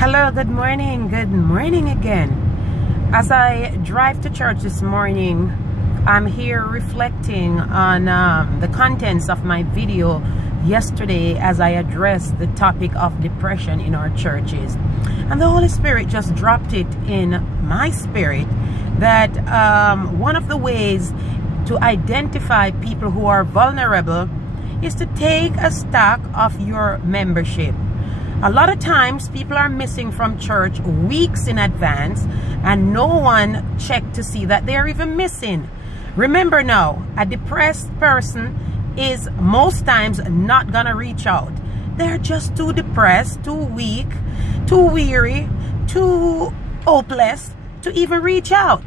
Hello, good morning again. As I drive to church this morning, I'm here reflecting on the contents of my video yesterday as I addressed the topic of depression in our churches. And the Holy Spirit just dropped it in my spirit that one of the ways to identify people who are vulnerable is to take a stock of your membership. A lot of times people are missing from church weeks in advance and no one checked to see that they're even missing. Remember now, a depressed person is most times not gonna reach out. They're just too depressed, too weak, too weary, too hopeless to even reach out.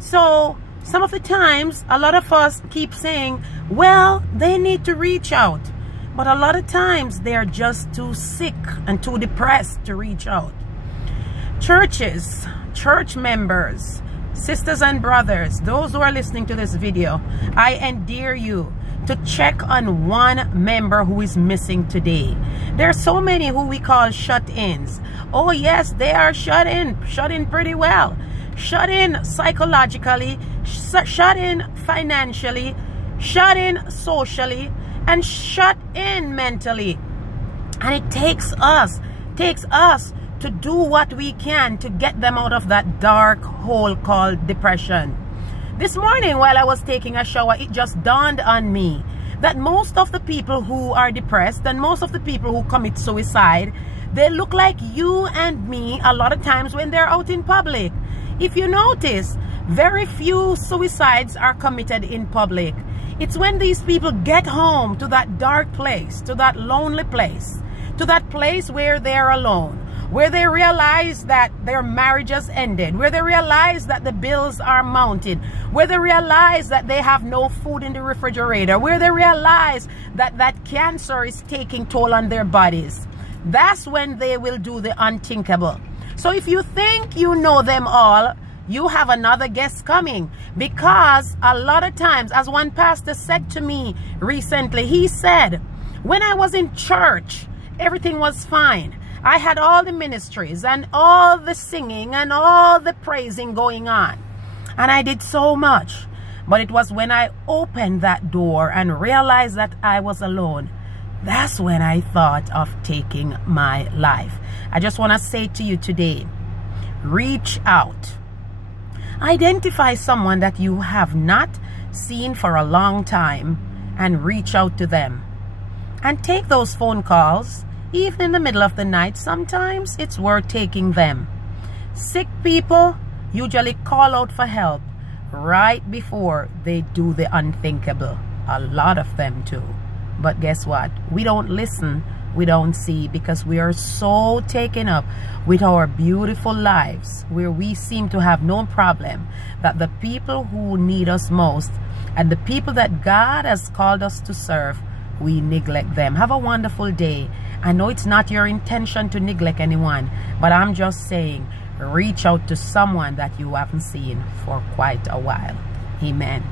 So some of the times a lot of us keep saying, well, they need to reach out. But a lot of times they're just too sick and too depressed to reach out. Churches, church members, sisters and brothers, those who are listening to this video, I endear you to check on one member who is missing today. There are so many who we call shut-ins. Oh yes, they are shut in pretty well. Shut in psychologically, shut in financially, shut in socially, and shut in mentally. And it takes us to do what we can to get them out of that dark hole called depression. This morning while I was taking a shower, it just dawned on me that most of the people who are depressed and most of the people who commit suicide, they look like you and me a lot of times when they're out in public. If you notice, very few suicides are committed in public. It's when these people get home to that dark place, to that lonely place, to that place where they're alone, where they realize that their marriage has ended, where they realize that the bills are mounted, where they realize that they have no food in the refrigerator, where they realize that that cancer is taking toll on their bodies. That's when they will do the unthinkable. So if you think you know them all, you have another guest coming, because a lot of times, as one pastor said to me recently, he said, when I was in church, everything was fine. I had all the ministries and all the singing and all the praising going on. And I did so much. But it was when I opened that door and realized that I was alone, that's when I thought of taking my life. I just want to say to you today, reach out. Identify someone that you have not seen for a long time and reach out to them. And take those phone calls, even in the middle of the night. Sometimes it's worth taking them. Sick people usually call out for help right before they do the unthinkable. A lot of them too. But guess what? We don't listen. We don't see, because we are so taken up with our beautiful lives where we seem to have no problem that the people who need us most and the people that God has called us to serve, we neglect them. Have a wonderful day. I know it's not your intention to neglect anyone, but I'm just saying, reach out to someone that you haven't seen for quite a while. Amen.